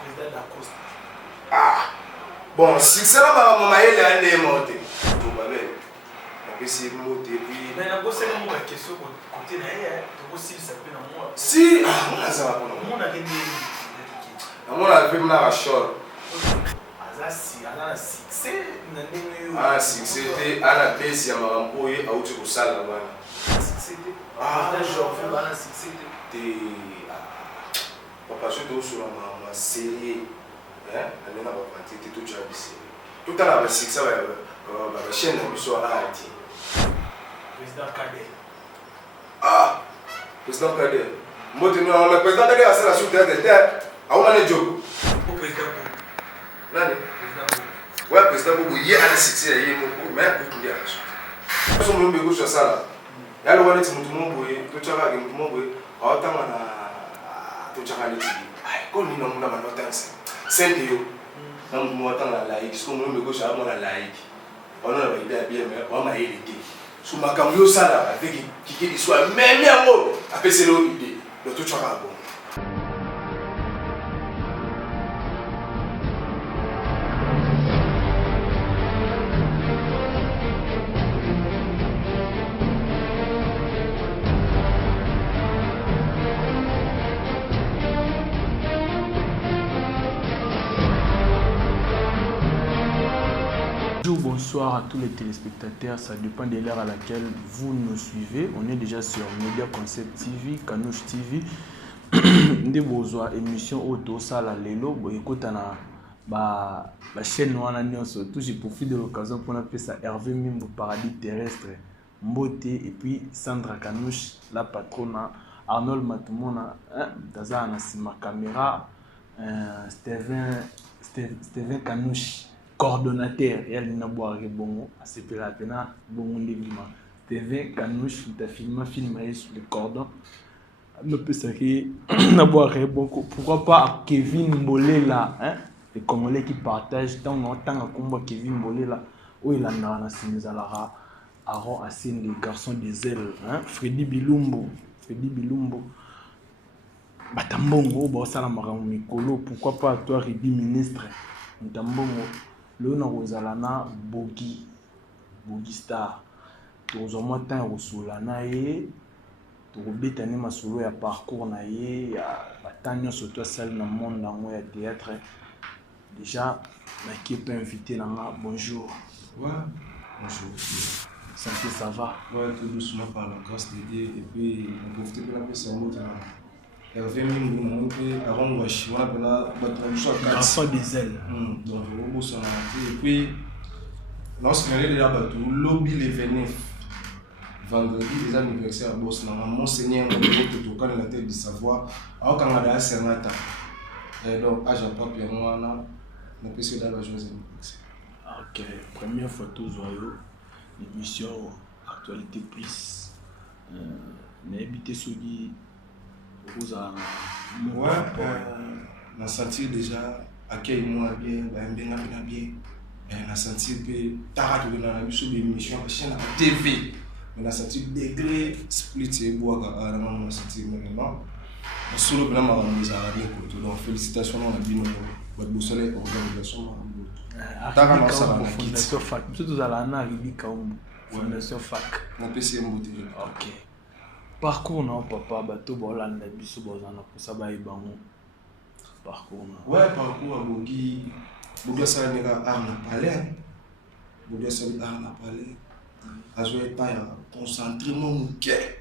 président d'Acoste. Ah bon, succès là, maman, il est monté. Tout va bien. Et puis c'est monté. Mais la grosse question côté là, tu aussi ça peut dans moi. Si, ah, ça va pour nous. On a gagné. On a fait une rachor. Ah, succès, ah, succès, à la baisse, il y a un peu à outre au salle là-bas. Succès, ah, je vais à succès. Papa, je dois sur ma série. Elle n'a pas parti, tout tu as dit. Tout à l'heure, succès, la chaîne, elle soit arrêtée. Président Kader. Ah, président Kader. Moi, tu vois, le président Kader a fait la souterraine de terre. Ah, on a les jobs. Au président Boubou. Ouais, président Boubou, il y a des succès, il y a des mots, mais il y a des choses. Je suis un peu sur ça là. Il y a le roi de tout le monde, tout le monde, autant on a tout le monde. Quand on a un autre c'est que dans le moment la laïque, ce qu'on me gauche à la laïque. On a une idée bien, mais on m'a aidé. Sous ma camio ça là, avec qui soit même un mot, après c'est l'idée. Le tout sera bon. Bonsoir à tous les téléspectateurs, ça dépend de l'heure à laquelle vous nous suivez. On est déjà sur Media Concept TV, Kanouche TV. Nous avons une émission auto sala lelo, écoute la chaîne noire surtout j'ai profité de l'occasion pour appeler ça Hervé Mimbo Paradis Terrestre, Mbote et puis Sandra Kanouche, la patronne, Arnold Matumona, Daza ma caméra, Steven Kanouche. Coordonnateur et elle n'a pas bon à ce que la peine bon développement TV Kanouche ta film sur le cordon ne peut ça qui n'a pas bon pourquoi pas Kevin Mbolé là les Congolais qui partagent tant à combat Kevin Mbolé là où il a na Simizalara Aaron Assine les garçons des ailes Freddy Bilumbo Batambongo bon ça la maran mikolo pourquoi pas toi Ridi ministre Batambongo Lona Rosalana Bogi Star. Tous au moins temps Rosolana et tu rebêtes ma solo ya parcours na ye ya batanya surtout celle dans monde dans moi théâtre. Déjà ma équipe invité là bonjour. Ouais. Bonjour. Santé ça va. Ouais, tout doucement par la grâce de Dieu et puis on profite de la paix sur nous. Hervé Mimbo, on peut Aaron Washi, on appelle la garçon des ailes. Donc, on va et puis, lorsqu'on est là, tout lobby les vénifs. Vendredi, les anniversaires, boss, Monseigneur, on est tout la tête du savoir. Alors, quand on a un sénat, et donc, à Japon, puis moi, on peut se dire la journée. Ok, première photo, joyeux, l'émission Actualité Plus. On a habité sur dit. Ouais, on a senti déjà accueil moi bien, bien, on a senti que Tara de la mission d'émission chaîne TV, on a senti degré split et bois à la main, on a senti vraiment. On solo bien ma remise à la donc félicitations on a bien votre beau soleil organisation. Tara ça va fondation fac, surtout à la nari kaum fondation fac. On peut essayer monter. OK. Parcours non papa bato bolanda biso bozana pour ça ba ibango parcours non ouais parcours à Bogi ça nega arna palais Bogi ça arna palais azoe ta ya concentré mon cœur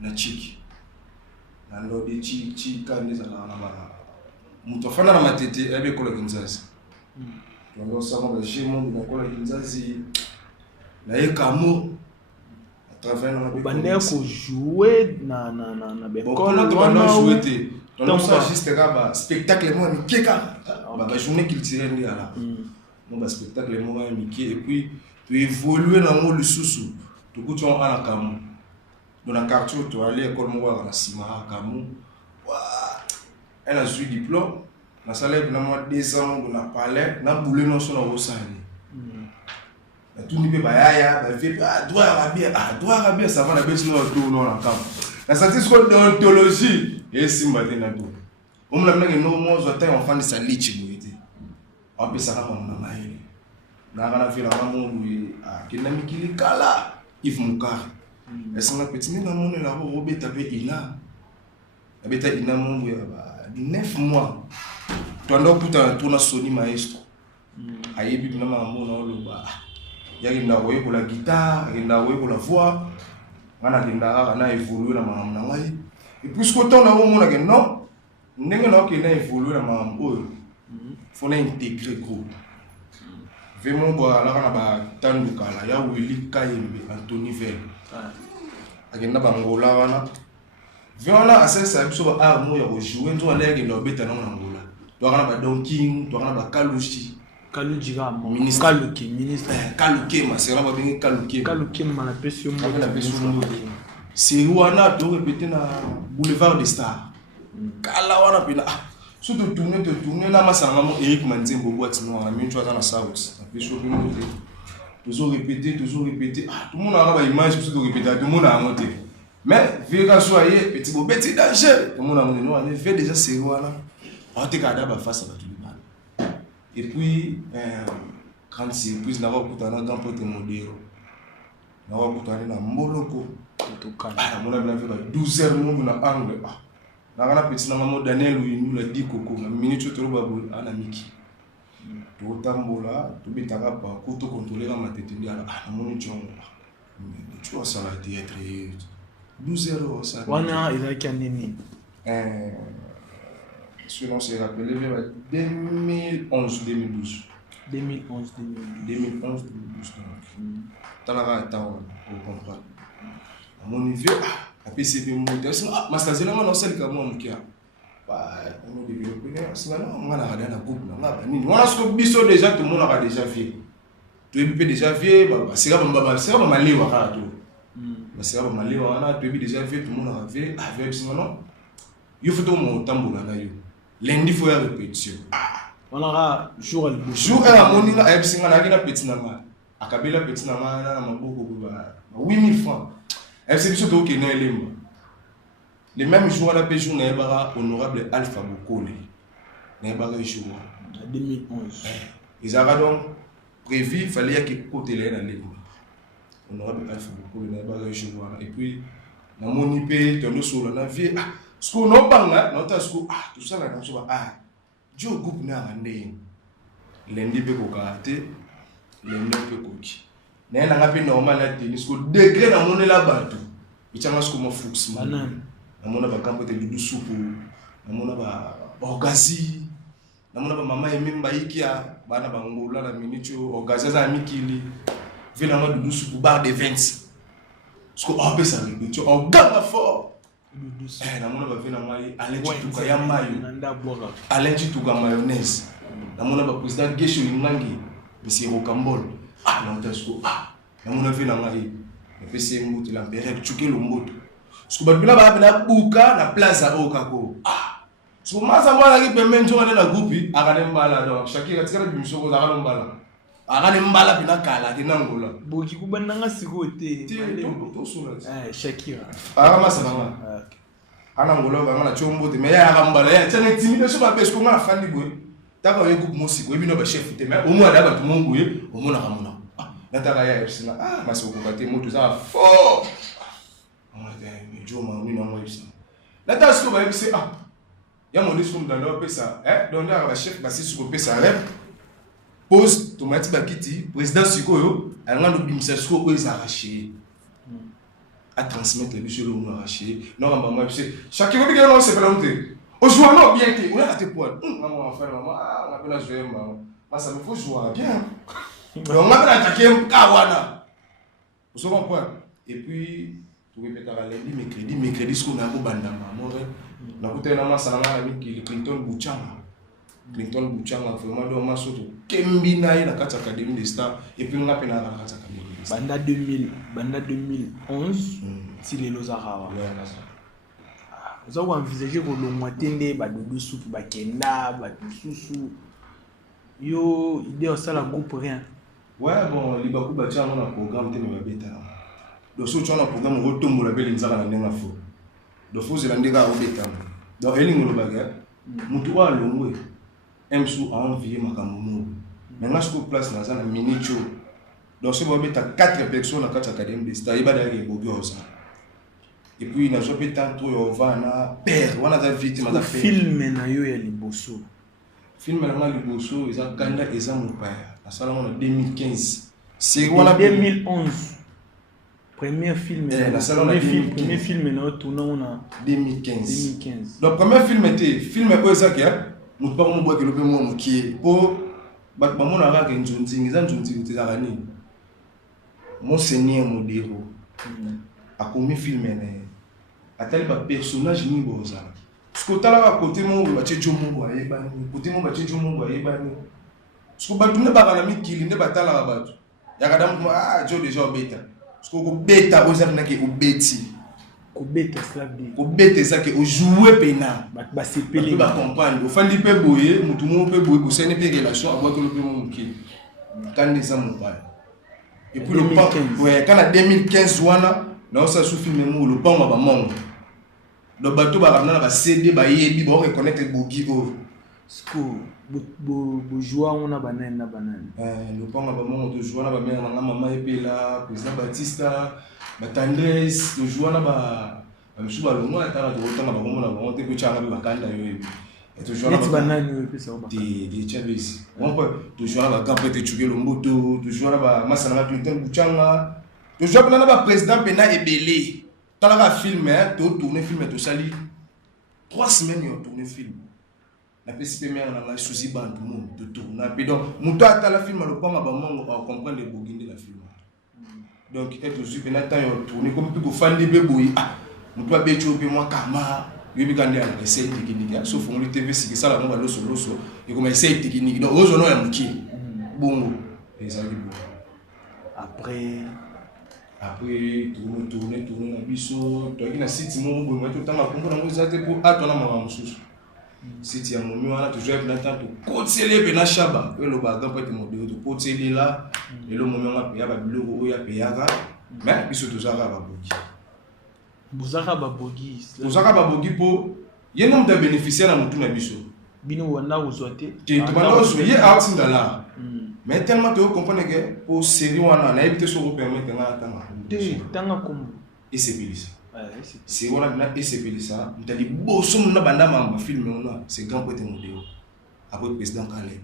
na chiki na lodi chi kanisa na muto fana na matete ebe kola kinzazi donc ça va j'ai mon na kola kinzazi na ekamo bandeko jouer na bekolo on jouer donc ça juste là spectacle moi mikeka ba journée culturelle ndi ala donc spectacle moi miki et puis tu évoluer dans le lisusu tu kutu on ala kamu dans la quartier tu aller école moi na sima kamu elle a eu diplôme na salaire na moi 2 ans on a parlé na boulé non sur na osani tout n'y peut pas ya doit arabia ça va la bête non tout non la camp la statistique d'ontologie et simba de na tout On l'a mis no moins au temps enfant de sa lichi on peut ça comme maman il na kana vila maman lui a qui n'a mis qui kala Yves Moukar est-ce que petit na mon la robeta be ina abeta ina mon 9 mois tu ando puta tuna Sony maestro ayebi na maman na loba yakinda woye pour la guitare yakinda woye pour la voix ngana kinda na évoluer na maman na ngai et puis ce temps na mon na que non ndenge na que na évoluer na maman oyo faut intégrer groupe vraiment quoi là kana ba tanduka la ya Willy Kayembe Anthony Vel akenda bangola wana viona asesa biso ba mo ya jouer nzo ala ke lobeta na Angola to kana ba Donking to kana ba Kalushi Kalujira ministre Kaluke ma c'est là ba bengi Kaluke ma la pression c'est wana to répéter na boulevard des stars kala wana pina surtout tourner là masanga mo Eric Manzembo boîte no na mincho na South na peso bino toujours répéter tout le monde a une image pour répéter tout le monde a monté mais vu que soyez petit danger tout le monde a monté nous on fait déjà c'est voilà on te garder ba face à tout le monde et puis quand surprise na va kutana dans pote modero na va kutana na Mboloko to kan on a bien fait 12 heures nous na angle na kana petit na mamo Daniel nous la dit koko na minute to ba ana miki to tambola to bitaka pa ko to contrôler la matete dia na moni chongo tu vois ça la théâtre 12 heures ça wana izaki aneni selon c'est rappelé vers 2011 2012 talaka taw ko comprendre mon niveau a PCB modèle master zela ma no sel ka mo mkia on développé ça on a regardé na groupe na nini on a ce que biso déjà tout le monde a déjà vu tu es déjà vu c'est pas malewa ka to c'est pas malewa na tu es déjà vu tout le monde a vu avec ça non il faut tout mon tambola na yo lundi faut la répétition on aura jour à moninga a singa na kina petit na ma akabela petit na ma na maboko ba 8000 francs FC biso to ke na elemba les mêmes jours à la PJ, on a honorable Alpha Bokole. On a jour. En 2011. Ils avaient donc prévu, il fallait que côté là dans l'île. Honorable Alpha Bokole, on a jour. Et puis, dans mon IP, dans le sol, on a vu, ce qu'on a pas, notre school, tout ça là, on se voit, Dieu groupe n'a rien. Lundi, peut karaté, lundi, peut coach. N'a pas normal à tennis, ce degré dans mon là-bas, il y a un ce qu'on m'a foutu. Namona ba kambo te dudu supu namona ba orgazi namona ba mama ememba ikia bana bangola na minicho orgazi za mikili vile na dudu supu bar de 20 sko ope sa minicho orgama fort namona ba vile na mai alenchi tuka ya mayo alenchi tuka mayonnaise namona ba president Gesho Inangi monsieur Rokambol na mtasko namona vile na mai pese mbuti la pere chuke lomboto Scuba bila ba na buka na plaza okako. So maza mwana ki pembe njonga na gupi akane mbala do. Shakira tikara bimisoko za kana mbala. Akane mbala bina kala kinangola. Boki kubandanga sikote. To sura. Shakira. Ama sana. Ana ngolo ga na chombo te me ya akambala ya tene timide so ba pesko ngana fandi boy. Taka we gup musiko ebino ba chef te me o mo ada ba tumongo ye o mo na kamuna. Nataka ya epsina masoko kate moto za fo. La tasse que vous c'est il y a mon discours dans leur pesa donc là la chef basé sur pesa pose tomate bakiti président sikoyo alanga no bimisa siko ko arraché à transmettre les bijoux on arraché non maman c'est chaque fois que on se présenté au joueur non bien que on a raté point maman enfin maman on a pas jouer maman ça me faut jouer bien on a pas attaquer kawana vous comprenez et puis tu répètes à lundi, mercredi, ce qu'on a au Bandama. On a écouté un masala avec Clinton Bouchanga, vraiment dans ma soto. Kembina na kata académie des stars et puis on a peine à la kata académie. Banda 2011, si les Lozarawa. Vous avez envisagé que le moitié ba dodo soupe ba kenda ba susu. Yo idée au sala groupe rien. Ouais bon, les bakou ba tia on a programme te me beta. Donc, si tu as un programme, tu as un programme qui est un peu de faux. Donc, il faut que tu aies un peu de temps. Donc, il y a un peu Mutu wa longwe. Emsu a envié ma camoufle. Maintenant, je suis place dans un minute. Donc, si vous avez 4 personnes dans 4 académies, c'est il va y avoir et puis, il y a des tantôt, on va na père, on a des victimes de film na yo ya liboso. Film na liboso, ils ont gagné et ça mon père. La salle en 2015. C'est 2011. Premier film. La salle en 2015. Premier film na tourné en 2015. Le premier film était film quoi ça que nous pas mon bois que le peu moi qui pour ba mon ara que nzunzi ngiza nzunzi utizaka nini. Monseigneur Modero. A combien film est atali ba personnage ni boza ce que tala côté mon ba tchejo mon boa yebani côté mon ba tchejo mon boa yebani ce que ba tuna ba kana mikili ne batala ba batu ya kadam ah jo déjà beta ce que ko beta oza na ke obeti ko beta slabi ko beta ça ke o jouer pena ba sepele ba comprendre o fandi pe boye mutu mo pe boye ko sene pe relation a boto le pe mon mikili quand ça mon père et puis le pas ouais quand en 2015 wana na ça sous film mo le pas ba mongo le bateau ba na ba CD ba yebi ba reconnecter bogi o sko bo joie on a banane na banane le pas ba mongo de joie na ba mère na maman epela président Batista ba Tendres de joie na ba msu ba longo ata ba to tanga ba mongo na ba te ko changa ba kanda yo yebi et to joie na ba banane yo pesa ba de Chavez on peut to joie na ba kapete chuke lo mboto to joie na ba masana na Clinton buchanga to joie na ba président pena ebele. Dans le film, tu as tourné film et tu sali 3 semaines, tu as tourné film. La PCP mère a choisi tout le monde de tourner. Donc, tu as le film, le point à comprendre les bouguines de la film. Donc, tu as aussi tourné comme tu as fan de bébé. Ah, tu as bécho, moi, Kama, tu as gagné un essai technique. Sauf que le TV, c'est ça, la bombe à l'os, et comme essai technique. Donc, aux honneurs, il y a un bon. Et ça, après tourner na biso to na site mo bo to tanga kongo na ngoza te pour atona mama mususu site ya momi wana toujours na temps to kotele pe na shaba pe lo ba ga pete mo de to kotele la et le momi nga pe ya ba biloko o ya pe yaga mais biso to zaka ba bogi bozaka ba bogi po ye nom de bénéficiaire na mutu na biso bino wanda uzote te to ba no so ye out in dollar. Mais tellement tu comprends que pour série wana na éviter so permettre nga tanga tanga comme et c'est bilisa c'est wana na et c'est bilisa ndali boso na banda mamba film wana c'est grand pote modèle après président Calais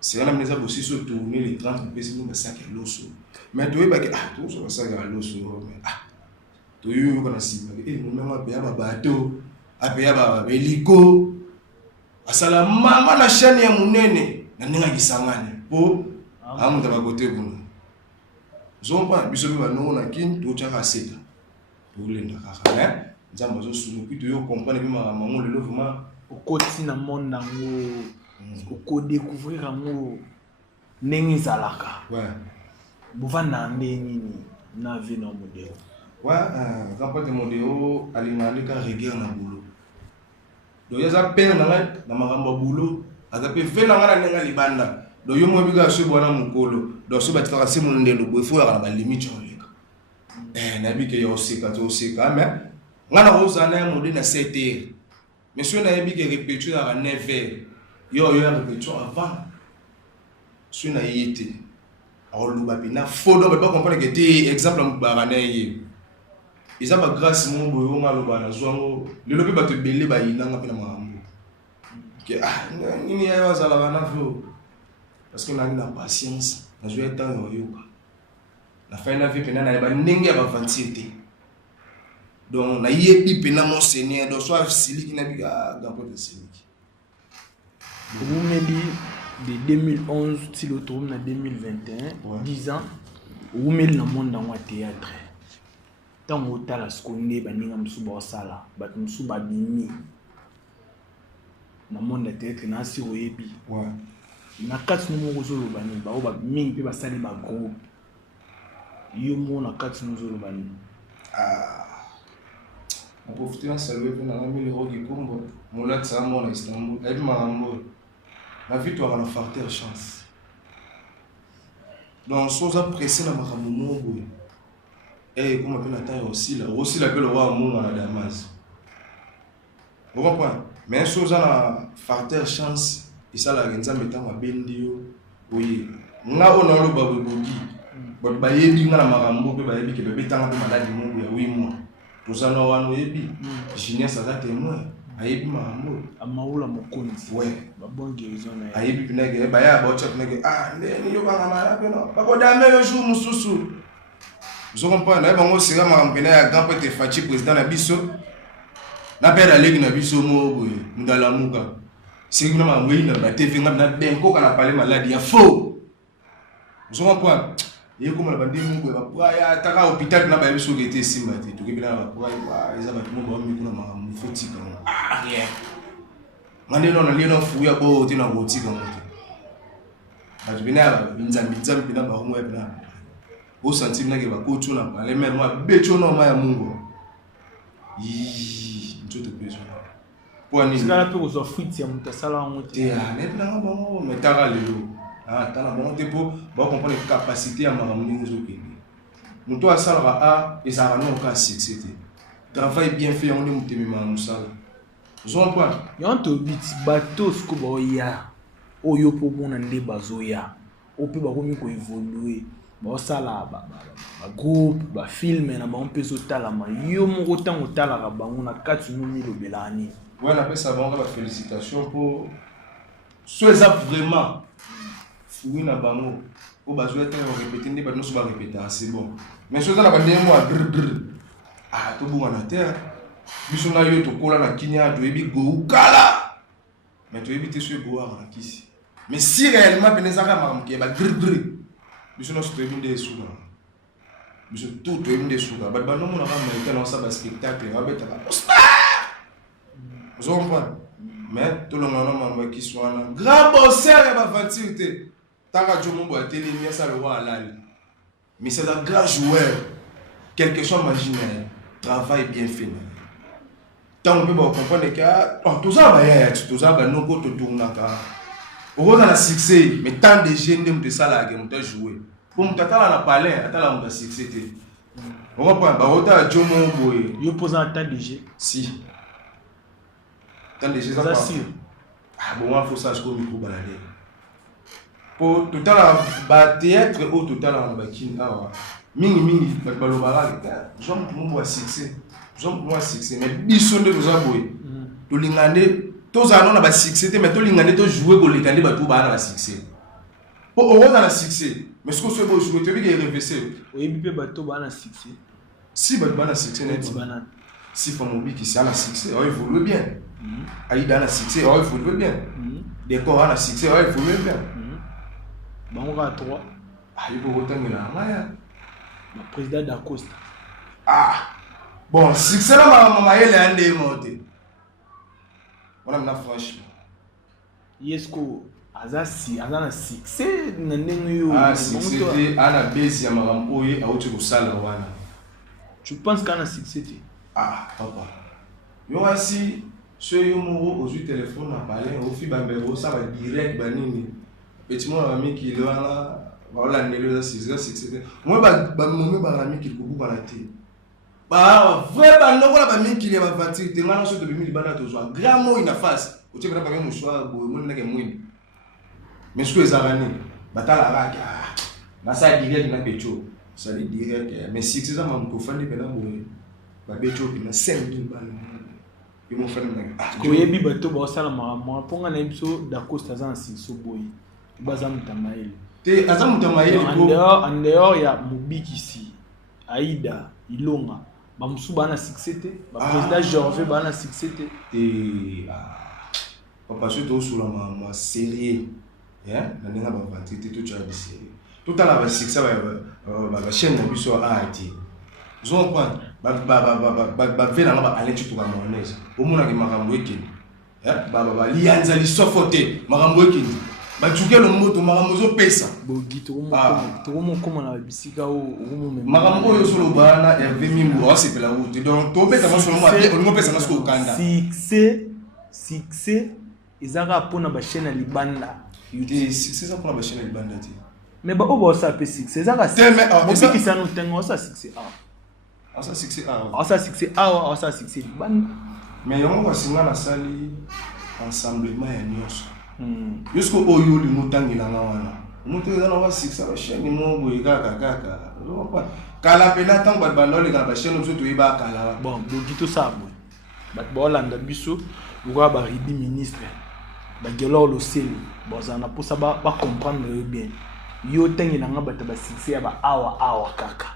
c'est wana mneza bossi so tourner les 30 pesi no basaka loso mais tu ba que ah tout so basaka loso mais ah to yo kana si mon mama be ba bato ape ba beliko asala mama na chaîne ya munene na ninga kisangane po amuta ba côté kuna zomba biso ba no na kin to chaka seta to lenda kaka nzamba zo sunu puis to yo comprendre bi ma maman le vraiment au côté na monde nango ko découvrir ngo nengi zalaka ouais buvana ndeni na vie no modèle ouais quand pas de modèle alimali ka rigueur na boulot do ya za pena na makambo boulot akape vela ngana nenga libanda do yo mo biga so bona mukolo do so bataka simu ndelo bo fo ya ba limite oleka na bike yo sika to sika mais ngana ho zana ya modi na 7h monsieur na bike répéter à 9h yo répéter avant so na yité oluba bina fodo ba comprendre que té exemple mu barana yi isa ba grâce mo boyo ngaloba na zwango lelo pe ba te belé ba yinanga pe na mambo que ah nini ya wazala bana fo parce que on a la patience na jouer temps yoka na fin na vie pena na ba ndenge ba vanité donc na yebi pena mon seigneur donc soit siliki na biga gampote siliki Oumeli de 2011 til autour na 2021 10 ans Oumeli na monde dans théâtre tant otala skonde baninga musuba osala bat musuba bimi na monde théâtre na si oyebi ouais na kati no moko zo lobani ba oba mingi pe basali ba groupe yo mo na kati no zo lobani on profite na saluer pe na mili rogi kombo mola tsamo na Istanbul et marambo la victoire na farter chance donc sans apprécier na makambo mobo et comme appelle la taille aussi la pe le roi mo na Damas vous comprenez mais chose na facteur chance et ça la nzambe tanga bendio oui nga ona lo babogi ba yebi nga na makambo pe ba yebi ke bebe tanga pe maladi mungu ya 8 mois tozana wano yebi Julien ça va témoin ayebi makambo amaula mokonzi ouais babongi ezona ayebi pinege ba ya ba chap nege ndeni yo banga mala pe no ba ko dame yo jour mususu je comprends na bango sira makambo na ya grand prêtre Fachi président na biso na père alegi na biso mo boye ndala muka c'est na makambo ina ba TV ngam na benko kana parler maladi ya faux je comprends et comme la bande mungu ba ya taka hôpital na ba biso gete simba te to kebina ba ba eza ba tumo ba mi kuna makambo foti kana rien ngane no na lino fuya bo tina ngoti kana moto ba bina ba nzambi bina ba homo bina o senti na ke ba ko tuna ba le mer mo becho no ma ya mungu ntoto peso pour ni sikala pe ko fuiti ya mutasala ngote ya net na ba metaka lelo tala bon te pour comprendre les capacités à maramuni zokende muto asala et ça va non ka succès travail bien fait on est mutemi mamusala zon point yanto biti bato sko ba ya oyo po mona nde bazoya ope ba komi ko évoluer ba sala ba groupe ba film na ba mpezo tala ma yo moko tango tala ka bango na kati momi lobelani ouais na pesa bango ba félicitations pour ceux ça vraiment oui na bango o bazoué te répéter ndi ba no so ba répéter c'est bon mais ceux là ba ndemo a to bunga na terre biso na yo to kola na kinya to ebi go kala mais to ebi te so boire na kisi mais si réellement benezaka makamke ba biso no so to ebi nde suka biso tout to ebi nde suka ba no mona ka américain na sa ba spectacle ba beta ka vous comprenez mais tout le monde m'a qui soit là grand bosseur ba ventilité Taka Jomo a télé, ça le roi halal. Mais c'est un grand joueur. Quelque chose marginal. Travail bien fait. Tant on peut comprendre que tout ça va être, tout ça va nous pour tout tourner. On va succès, mais tant de jeunes de ça là qui ont joué. Pour me tata la parler, attends on succès. On va prendre Barota Jomo Boy. Yo pose un tas de jeux. Si. Tant de jeux ça sûr. Bon, il faut ça jusqu'au micro balader. Pour tout à théâtre ou tout à l'heure mini balobara j'aime pour moi succès mais biso de vous aboyer to lingane to za na ba succès mais to lingane to jouer ko lingane ba to ba na ba succès pour on a la succès mais ce que ce beau jouer tu veux qu'il réfléchir oui bi ba to ba na succès si ba na succès net si Famobi qui a la succès il évolue bien Aïda na succès il évolue bien Décor a la succès il évolue bien. Bango à 3. Il faut retenir là. Le président d'Acosta. Bon, succès là, maman, il est un des montés. Voilà, maintenant, franchement. Yesko, Azana succès, Nanenyo. Succès, Anna Bessia, maman, Oye, à autre salle. Tu penses qu'Anna a succès? Papa. Yo, aussi, ce yomo, aux yeux téléphone, à parler, au fil bambero, ça va direct, banini. Petit moi ami qui là voilà nélo c'est moi mon ami qui beaucoup dans la tête vrai non la ami qui va vantir te ngana so de bimi libana to zo grand mot ina face o tebe na ba mo soir bo mo na ke mwini mais ce que ezarani batala raki na sa direct na becho ça les direct mais si c'est ça mon ko fandi pena bo ba becho na 5000 balles et mon frère na ko yebi bato ba sala ma ponga na biso d'Acosta za nsinso boyi Bazam Tamael. Te Azam Tamael en dehors ya Mubikisi, Aïda, Ilonga. Ba musuba na succès te, ba président Gervais ba na succès te. Papa je to sur la série. Na ninga ba vanté tout tu as dit série. Tout à la succès ba chaîne na biso AIT. Zo point ba vena ba aller tu pour mayonnaise. Au mona ke makambo ekini. Ba lianza li sofote makambo ekini. Bachuke le moto maramozo pesa bogi to mo koma na bisika o marambo yo solo bana Hervé Mimbo o sepela wuti donc to beta mo solo mo o ngo pesa ngasko kanda succès ezaka pona ba chaîne libanda yuti succès ça pona ba chaîne libanda ti mais ba obo sa pe succès ezaka succès qui ça no tengo ça succès ça succès ça succès libanda mais yango basinga na sali ensemblement ya nyonso jusqu'au oyo limotangilanga wana moto ezana wa siksa basheni mongo kaka kala pena ntango bato bandoleka na basheni mosusu toyeba kala bon boki tosala boye bato baolanda biso lokola baridi ministre bagelor loseli bozala na mposa bacomprendre yo bien yo ntangelanga bato basuccès ya baawa kaka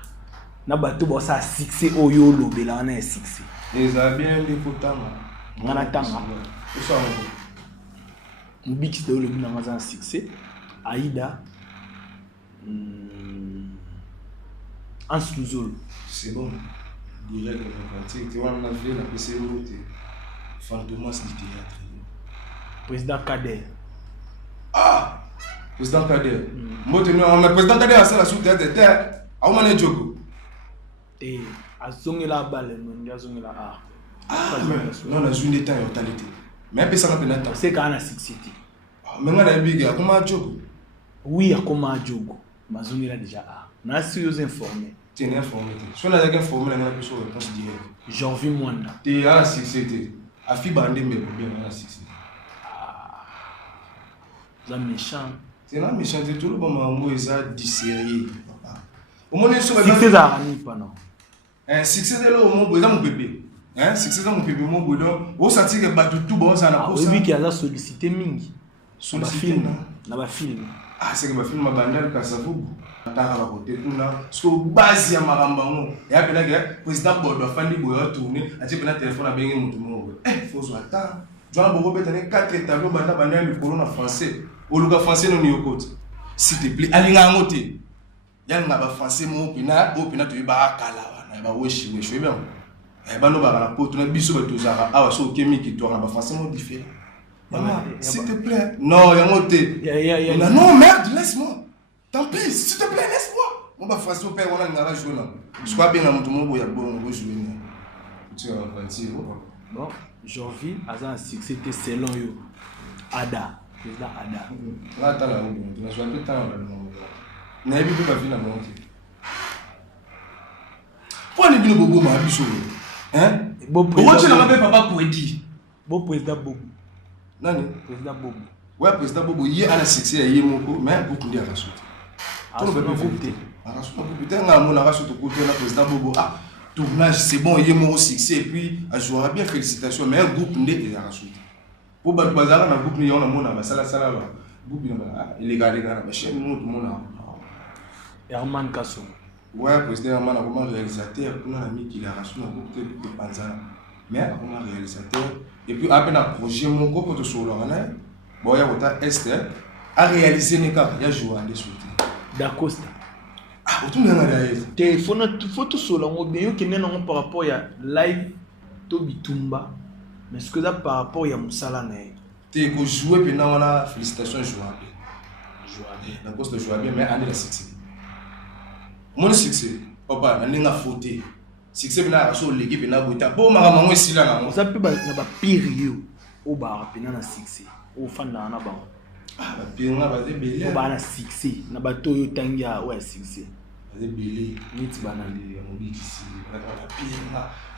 na bato bosala succès oyo olobela wana ya succès ezala bien nde kotanga nga na tanga osala mobikisi te olobi nanga aza na succès aida Hans Luzolo. C'est bon. Direct démocratique. Tu vois, on a fait la PC Fantomas du théâtre. Président Kader. Ah! Président Kader. Moi, mais président Kader a ça la sous-tête. Ah, on est Djogo. Et à zonge la balle, on a zonge la art. Ah, non, on a joué des temps et totalité. Mais un peu ça, on a temps. C'est quand on a succès. Mais on a un big, comment Djogo? Oui, comment Djogo. Mais on est là déjà art. On a su vous informer. Tu es informé. Si on a été informé, on a pu se réponse directe. J'en vis moins. Tu es à 6. À Fibandé, mais bien à 6. C'est méchant. C'est un méchant. C'est tout le moment où ils ont dissérie. Au moins, ils sont succès à pas non. Succès de là, au moins, ils ont mon bébé. Succès de mon bébé, mon boudon. Vous sentez que battu tout bon, ça n'a pas. Oui, qui a sollicité Mingi. Sollicité. Dans le film. Ah, c'est que le film m'a bandé quand ça vous. Tara côté kuna so base ya marambango ya pena ke président bodo afandi boyo tourner ati pena téléphone abenge mutu mo faut so ata Joan Bobo betane 4 tableaux banda le corona français oluka français no niyokote s'il te plaît alinga ngote ya nga ba français mo pina o pina to ba kala wana ba weshi bien bano ba na poto na biso ba tozara awa so chimique to ba français mo différent s'il te plaît non ya ngote non merde laisse-moi. Tant pis, s'il te plaît, laisse-moi. On va faire ça au père, on a joué là. Je crois bien dans mon bout, il y a bon, on va jouer là. Tu vas partir. Bon, Jorvi, Azan Six, c'était selon yo. Ada, président Ada. Là, t'as la roue, tu n'as joué un peu de temps là. On a vu que ma fille n'a pas monté. Pourquoi les bino bobo m'a habitué? Hein? Pourquoi tu n'as pas papa pour dire? Bon président Bobo. Nani? Président Bobo. Ouais, président Bobo, il y a un succès, il y a un mot, mais beaucoup de rassure. Tout le monde peut président Bobo. Ah, tournage, c'est bon, il y a un succès. Et puis, je vous bien félicitations, mais un groupe n'est pas rassure. Pour battre bazar, un groupe n'est pas rassure. Sala, groupe il est gardé dans la chaîne, tout le monde a. Herman Kasso. Ouais, président Herman a comme réalisateur, on a mis qu'il a rassure un groupe de Panzana. Mais comme un réalisateur, et puis, après un projet, mon groupe de solo, bon, il y a autant Esther à réaliser les cas, il y a joué à des soutiens. D'Acosta. Ah, tout le monde a il faut tout cela. On bien que nous par rapport à live Tobitumba, mais ce que ça par rapport à Moussala Naï. Tu es joué puis on a félicitations joué bien. D'Acosta joue bien, mais on est la succès. Mon succès, papa, on est la faute. Succès bien à sur l'équipe bien à bout. Pour ma maman ici là. On s'appelle na période au bar bien na succès. Au fan na na bango. Ah, bien on va débélé. On va na succès. Na bato yo tangia ouais succès. Va débélé. Niti banali mon big ici.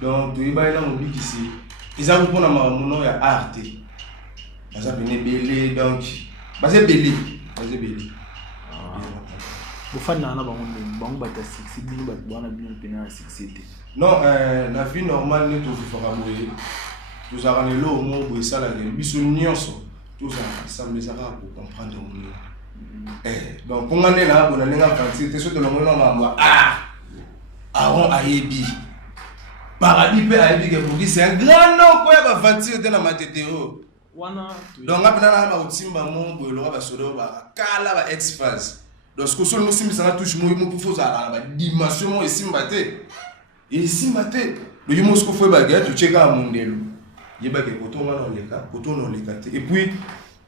Donc tu vas là mon big ici. Ils ont pour na maman ya art. Ça bien débélé donc. Basé belé. Basé belé. Au fan na bango bata succès bien bat bana bien pena succès. Non, la vie normale n'est pas favorable. Tous les lots au monde où ça la bisougnons. Tout ça me les a pour comprendre mon nom. Donc, pour moi, là, on a une quantité, c'est surtout le monde là, Aaron Ayebi. Paradis Père Ayebi, c'est un grand nom pour la voiture de la matétéo. Donc, après, on a un timba mon pour le roi Sodo, Kala ex-phase. Donc, ce que nous sommes, ça touche mon pour faire la dimension ici maté. Et ici maté, le humour ce qu'on fait baguette, tu checkes à mon délo. Et puis,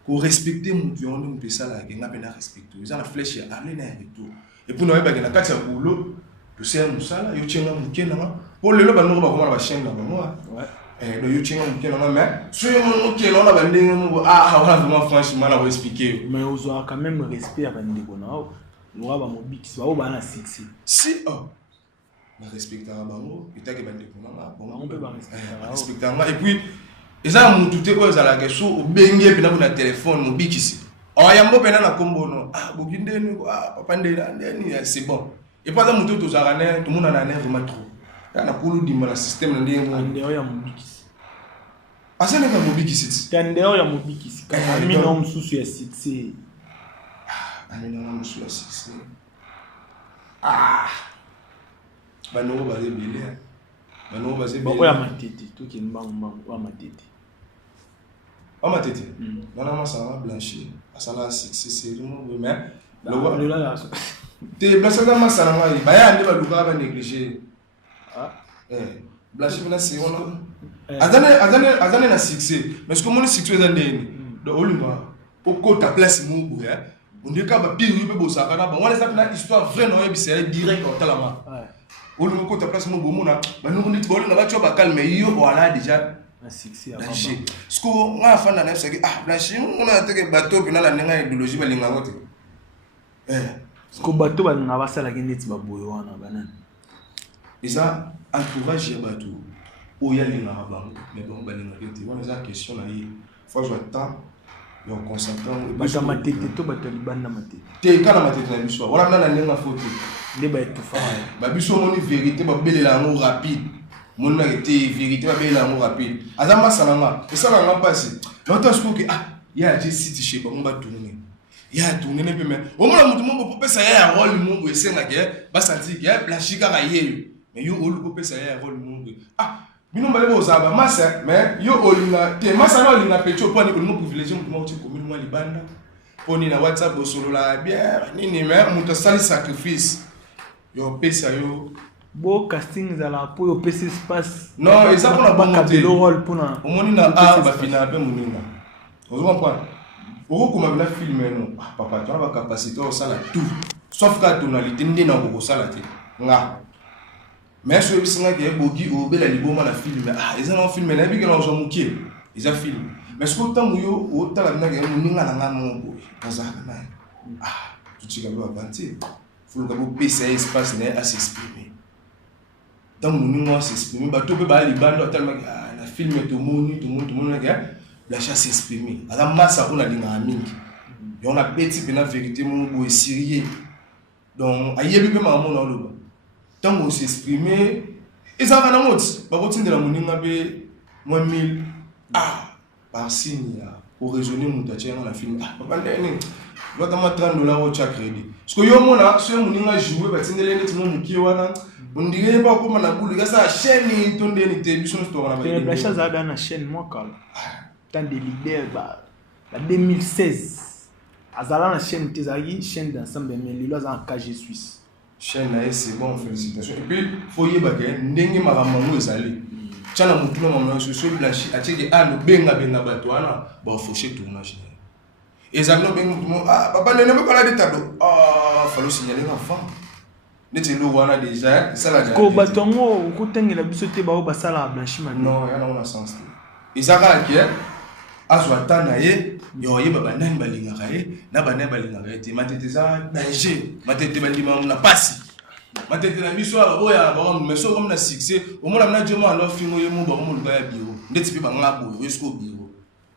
pour respecter mon Dieu, on peut ça là, on a bien respecter. Ils ont la flèche à aller dans le tout. Et pour nous, il y a une carte à boulot, tu sais, nous ça là, il y a un bouquet là. Pour le lot, nous avons la chaîne là, moi. Ouais. Donc, il y a un bouquet là, mais sur mon bouquet là, on a bien vraiment franchement, on va expliquer. Mais on doit quand même respect à Vendégo. Nous avons un bouquet qui va au succès. Si, oh. respectera bango itake bande kunanga on peut respectera et puis eza mutu te ko ezala ke so obenge pena na téléphone mobikisi yambo pena na kombo no bokindeni papa ndela ndeni c'est bon et pas mutu to zarane tout monde na nerve vraiment trop na kulu dimba na système ndenge ndeo ya mobikisi asene ka mobikisi ndeo ya mobikisi kama na msusu ya succès amina na msusu ya succès Bano baze belé. Bano baze belé. Pourquoi matete? Tout qui est wa matete. Wa matete. Nana ma ça va blanchir. Asala c'est mais le là. Te blanchir ma ça na ba ya ndi ba luka ba négliger. Blanchir na c'est on. Azane na succès. Mais ce que mon succès est ndeni. Do olima. Oko ta place mu bu ya. Ondeka ba pire be bosaka na ba. On les appelle histoire vraie no yebisere direct au talama. On nous compte place mon bon na nous dit bon na ba tu ba calme yo voilà déjà un succès avant ce qu'on a fait dans c'est que blanchi on a été bateau puis na la ninga idéologie ba linga wote ce que bateau ba nga ba sala ke ndeti ba boyo wana banana isa entourage ya bateau o ya linga ba mais bon ba linga yote on a question na yi faut jouer temps yo concentrant ba matete to bateau libanda matete te kana matete na biso wala na ninga photo débat tout fort babiso moni vérité ba belela ngo rapide moni na été vérité ba belela ngo rapide azamba salanga esalanga pasi l'autre ce que ya je city chez bango ba tourner ya tourner ne peut mais au moins mutu mo po pesa ya rôle mungu esenga ke ba santi ke plashika ka yeyo mais yo olu po pesa ya rôle mungu bino mbale bo zaba masa mais yo olinga te masa na olinga pecho po ni ko privilégier mutu mo ti commune mo libanda poni na WhatsApp bo solo la bien nini mais mutu sali sacrifice yo pesa yo beau casting za la po yo pesa espace non eza pour la banque le rôle pour na omoni na ba fina pe moninga ozo comprendre oko kuma na film no papa tu as la capacité au sala tout sauf ka tonalité ndi na ko sala te nga mais so bisinga ke bogi o bela liboma na film eza na film na biki na zo mukie eza film mais ce que tamu yo o tala na ke moninga na nga mo boy bazaka na tu tika lo avancer faut que vous puissiez espace à s'exprimer. Dans mon nom s'exprimer, bah tout peut pas aller bando tellement que la film tout le monde la chasse s'exprimer. Alors massa on a des amis. Et on a petit peu la vérité mon beau sérieux. Donc aïe bien maman on le bas. Tant on s'exprimer et ça va dans mode. Bah vous de la moninga be moins 1000 par signe pour raisonner mon tatière dans la film. Papa ndeni. L'autre m'a $30 au chaque crédit. Parce que yo mona, si on a joué, bah c'est des gens qui wana, on dirait pas comment la boule, ça chaîne ton dernier télévision store na. La chose à dans la chaîne moi quand. Tant des leaders bah la 2016. Azala la chaîne Tezagi, chaîne d'ensemble mais les lois en KG Suisse. Chaîne là c'est bon félicitations. Et puis faut y baguer, ndenge maramango ezali. Tchala mutu na maman social blanchi, atiki no benga batwana, ba faucher tournage. Et ça nous papa ne veut pas la tableau. Fallo signaler l'enfant. N'était le wana déjà, ça la. Ko batongo ko tengela biso te ba o basala blanchiment. Non, ya na on a sens. Izaka ki azwa tana ye, yo ye baba nani balinga kae, na bana balinga kae te matete za danger, matete bandima na pasi. Matete na biso oya ba mais so comme na succès, au moins na Dieu ma alors fingo ye mo ba mo luka ya bio. Ndeti pe ba ngabo, esko bio.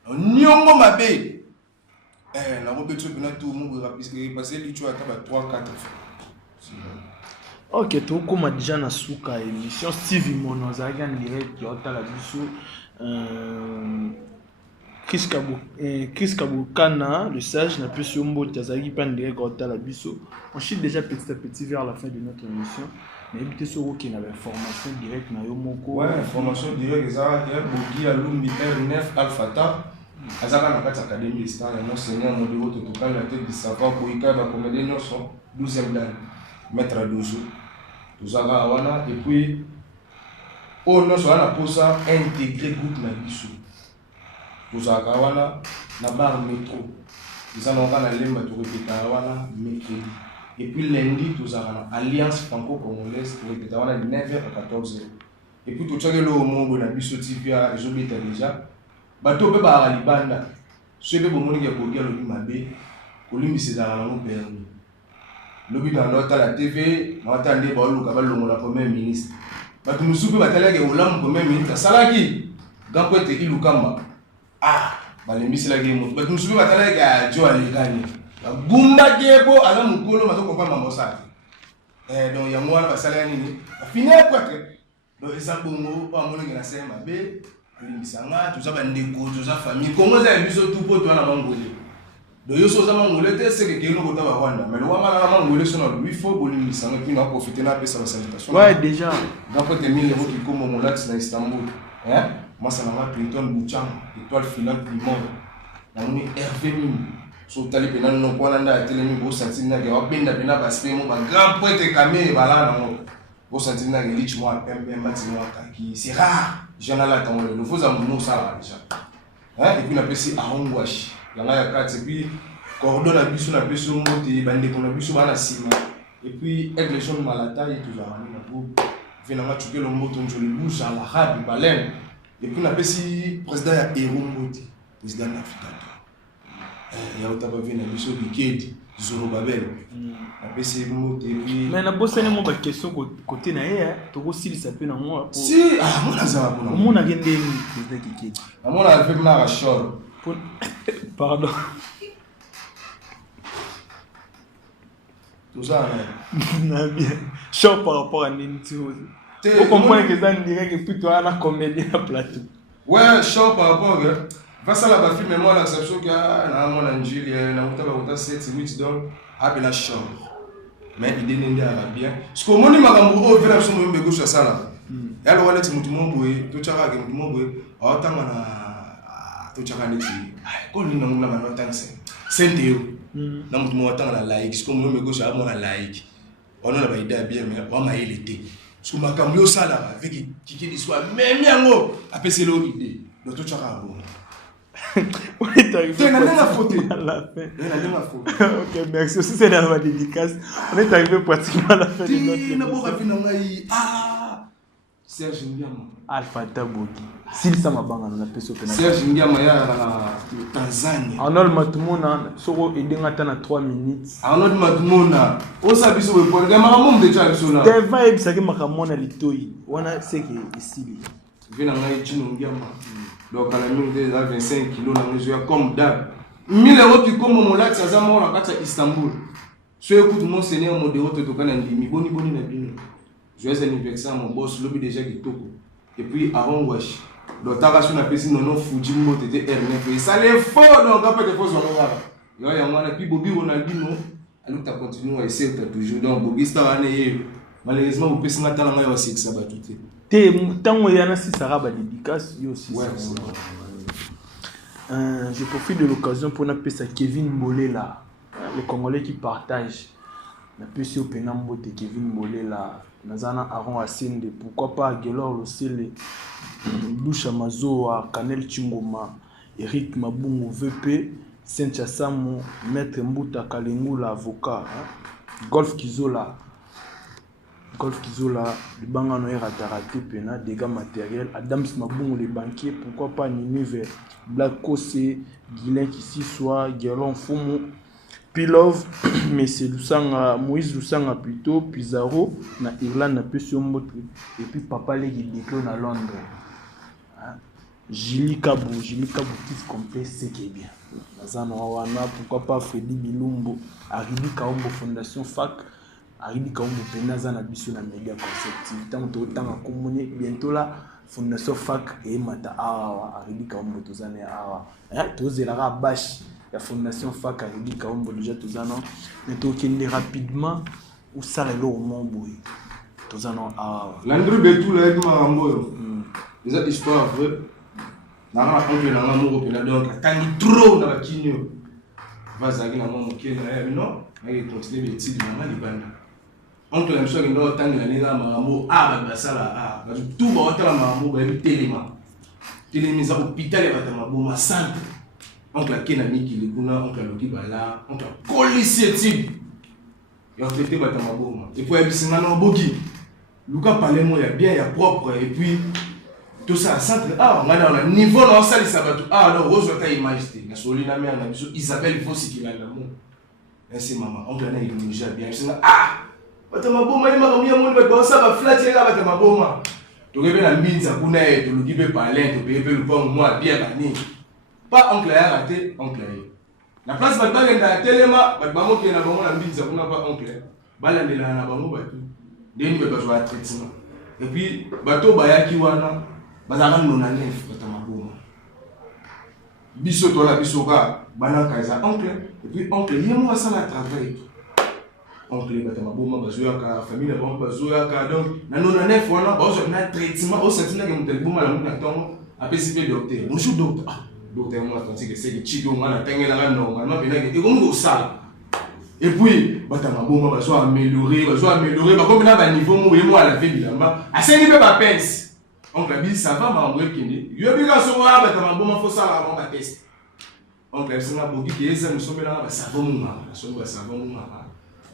Nyongo mabe. La répétition de tout le monde est passé, tu as 3-4 fois. Ok, tu as déjà na souka émission Stevie Mono Zagan direct qui a la biso Chris Kabukana le sage n'a plus sur mot Tazagi pan direct qui a la biso. On chute déjà petit à petit vers la fin de notre émission. Mais évitez ce qui n'avait formation directe na yo moko. Ouais, formation directe ça il y a Bogi Alumbi R9 Alphata. Azaka na kati académie star et mon seigneur mon bureau tout cas la tête du savoir pour y faire comédie nous sont 12e dan maître à dojo tozaka wana et puis on nous soit na pour ça intégrer groupe na biso tozaka wana na bar métro ils en ont na lemba to répéter wana mercredi et puis lundi tozaka na alliance franco-congolaise pour répéter wana de 9h à 14h et puis tout ça que le monde na biso TV a jobita déjà bato pe ba libanda so be bomoni ke bogia lo mabe kolimiseza na no permis lobi dans l'autre la TV n'entendez pas le cabal le premier ministre bato musupe batalaki olamu premier ministre salaki grand poète Ilukamba balembisaki moto bato musupe batalaki a Jo Alekani gumba gebo ala mukolo mato kompa mamosati donc yango wana basala nini fini poète donc eza bongo pa monenge na sema be alimbisanga tuza bandeko tuza famille kongo za biso tupo to na mangole donc yo soza mangole te c'est que keno kota ba Rwanda mais le wama na mangole sona lui faut bolimbisanga puis na profiter na pesa ba salutation ouais déjà donc peut 1000 euros qui comme mon lax na Istanbul moi ça m'a Clinton Boucham étoile filante du monde na moni Hervé Mimi so tali pena no kwa nda telemi bo santina ke wabenda pena ba spemo ba grand poète camé bala na mo bo santina ke lich moi pembe matino ataki c'est rare j'en la tant le faut amour ça là déjà et puis na pesi ahongwashi yanga ya kati puis cordon na biso na peso moti bande ko na biso bana sima et puis aigle jaune malata et toujours na bo venanga tuke lo moto njoli bouche à l'arabe balen et puis na pesi président ya Hero Moti président d'Afrique ya utaba vina biso bikedi zoro babel apesi moto et puis mais na bosane mo ba question côté na ye to ko silisa pe na moi si mona za bona mona gende président Kikedi mona avec na rachor pardon tout ça na bien chaud par rapport à Ninti vous comprenez que ça ne dirait que plutôt à la comédie à plateau ouais chaud par rapport va ça là ba film moi la exception que na mona njili na utaba uta 7 8 donc abela chaud mais idée n'est pas bien ce que moni makambo o vela so mo mbego so sala ya lo wala timutu moboye to chaka ke mutu moboye awatanga na to chaka ni ko ni na ngula na tangse senteo na mutu mo watanga la like ce que mo mbego so amona like ono na ba idée bien mais wa maelete so makambo yo sala avec Kikedi soit même yango apeselo idée do to chaka bon on est arrivé à la fin. Ok, merci. Aussi, c'est dans ma dédicace. On est arrivé pratiquement à la fin de notre émission. Serge Ndiama. Alpha Tabogi. S'il ça m'a banga, on a fait ce que Serge Ndiama, il y a Tanzanie. Arnold Matumona, Soro Edengata na 3 minutes. Arnold Matumona. On s'habille sur le point. Gamma déjà sur là. Des vibes, ça qui m'a ramona litoi. On a c'est que ici. Viens en Haïti, Ndiama. Donc à la mine de 25 kilos la mesure comme d'hab 1000 euros qui comme mon lac ça moi la carte à Istanbul so écoute mon seigneur mon déroute to kana ndimi boni na bino joyeux anniversaire mon boss lobby déjà qui toko et puis Aaron Wash donc ta ration na pesi non Fuji mo tete R9 ça les faux donc pas de faux on va ya mwana puis Bobby Ronaldinho alors tu continues à essayer toujours donc Bobby star année malheureusement vous pesi ngata la wa 6 ça va tout tant il y en a si ça va dédicace aussi ouais, je profite de l'occasion pour appeler ça Kevin Molé là les Congolais qui partagent la PC au Penambo de Kevin Molé là Nazana Aaron Asende pourquoi pas Gelor Losele Lusha Mazoa Kanel Chingoma Eric Mabungo VP Sentia Samo Maître Mbuta Kalengula avocat Golf Kizola, le bangano est raté, pena, dégâts matériels, Adams Mabung, les banquiers, pourquoi pas Ninive, Black Kose, Guilain qui s'y soit, Guerlon Fomo, Pilov, mais c'est Moïse Lusanga plutôt, Pizarro, na Irlande, na Pession Motre, et puis Papa Légui déclone à Londres. Jili Kabou, titre complet, c'est qui est bien. Nazana Wana, pourquoi pas Freddy Bilumbo, Arribi Kaombo Fondation FAC, Arribi Kaombo Penaza na biso na média concept. Tant que communiquer bientôt là Fondation FAC et Mata Awa Arribi Kaombo tozane Awa. Tozelara bash la Fondation FAC Arribi Kaombo déjà tozana mais tokende rapidement ou ça le mombo tozana Awa. L'Andrew Betou là est marambo. Les histoires vraies. Nana oncle na mamo ko pela donc tangi trop na bakinyo. Vazaki na mamo ke na non, mais continuer les études na libanda. Oncle na soki ndo tangi na linga mamo basala tout ba otala mamo ba telema. Telemiza hôpital ba ta maboma centre. Oncle ke na miki le kuna oncle loki bala, oncle policier type. Ya traité ba ta maboma. Et puis bisinga na boki. Luka parler moi ya bien ya propre et puis tout ça centre on a un niveau dans ça les sabato alors rose ta image na solina mais na biso Isabelle Fossi qui là l'amour ainsi maman oncle na Indonesia bien singa bata maboma ni makamia moni ba sa ba flat ya bata maboma to kebe na mbinza kuna to lukibe palin to pepe lupango moi bien bani pas oncle ya raté oncle na place ba ngenda telema ba bango ke na bango na mbinza kuna pas oncle balandela na bango batu ndeni be bazwa traitement et puis bato bayaki wana bazaka nona nef bata maboma biso to la biso ka bana kaza oncle et puis oncle yemo asala travail oncle bata maboma bazoyaka famille na bango bazoyaka donc na nona nef wana bazo na traitement au sentina ke mutel boma la muna tongo apesipe docteur bonjour docteur docteur moi quand que c'est que chido ngana tengela nga normalement bena ke ko sala et puis bata maboma bazo améliorer ba comme na ba niveau mo yemo ala fe bilamba aseni be ba pense oncle bi ça va ma ngwe kindi yo bi ka so wa bata maboma fo sala avant ba test oncle singa boki ke eza musomela ba savon mo ba savon mo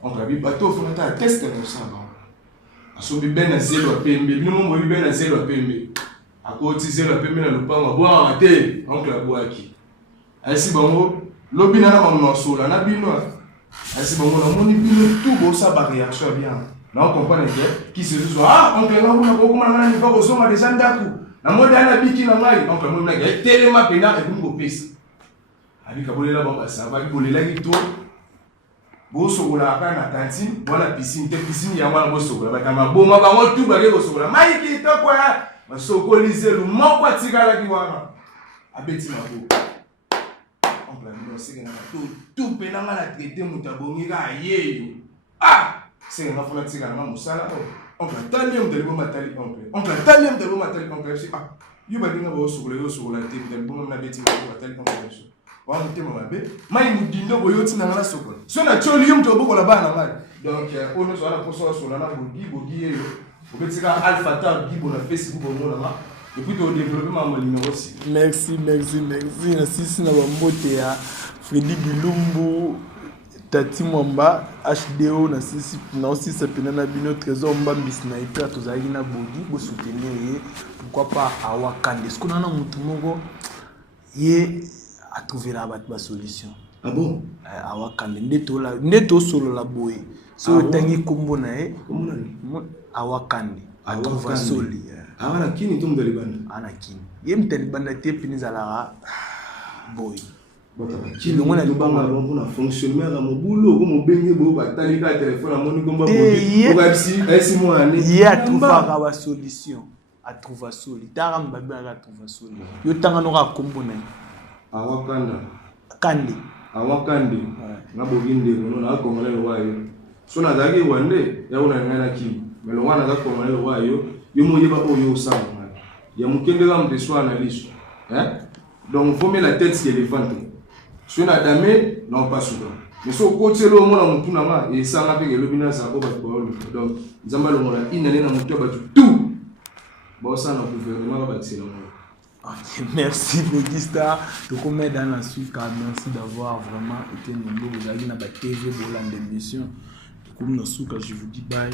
oncle bi bato fo na test na savon aso bi ben na zelo pembe bi mo bi ben na zelo pembe akoti zelo pembe na lupango bo ate oncle aboaki asi bango lobi na mamu sola na bino asi bango na moni bino tout bo sa ba réaction bien na on comprend que qui se dit oncle na kuna ko kuma na ni ba ko soma déjà ndaku na moda na biki na ngai oncle mo na ke telema pena e kungo pesa abi kabolela ba sa ba bolela ki to bo sokola ka na cantine bona piscine ya mwana bo sokola ba kama boma ba ngo tu ba ke bo sokola mai ki to kwa ba sokolize lu moko atikala ki wana abeti na bo oncle no sike na tout pena na traiter mutabongi ka yeyo c'est un enfant qui a un musala oncle talium de l'homme matali oncle talium de l'homme matali oncle si you ba dinga bo sur la tête de bon na beti matali oncle wa mutema mabe mai mudindo boyo tina na soko so na cholium to boko la bana mai donc on so ala poso so na bogi yo obetika alpha tab gibo na Facebook bon na et puis to développer ma numéro aussi merci na sisi na bambote ya Freddy Bilumbu Tati Mwamba HDO na sisi na aussi sapina na bino trésor mbambi sniper tozali na bogi bo soutenir pourquoi pas awakande ce qu'on a na mutu moko ye a trouvé la ba solution bon awakande ndeto solo la boy so tangi kombo na e awakande a trouvé soli ana kini to mdelibanda ana kini ye mdelibanda te pinizala boy Kilo mwana lubanga longo na fonctionnaire à mon boulot comme bengi bo batali ka téléphone amoni komba boki okapsi esi mwana ye a trouvé la solution a trouvé soli taram babe a trouvé soli yo tanga no ka kombo na awakanda kande na boginde no na ko ngale wayo so na dagi wande ya una ngana ki melo wana ka ko ngale wayo yo mo yeba oyo sawa ya mukende ga mteswa na liso donc faut mettre la tête sur l'éléphant. Si on a damé, non pas souvent. Mais si on côté le monde à mon tour nama et ça n'a pas que le bina ça va pas donc zamba le monde il n'a mon tour tout. Bon ça n'a gouvernement va bâtir le monde. Ok, merci Bogista. Tu commets dans la suite, merci d'avoir vraiment été nombreux. Vous avez une TV pour l'émission. Du coup, je vous dis bye.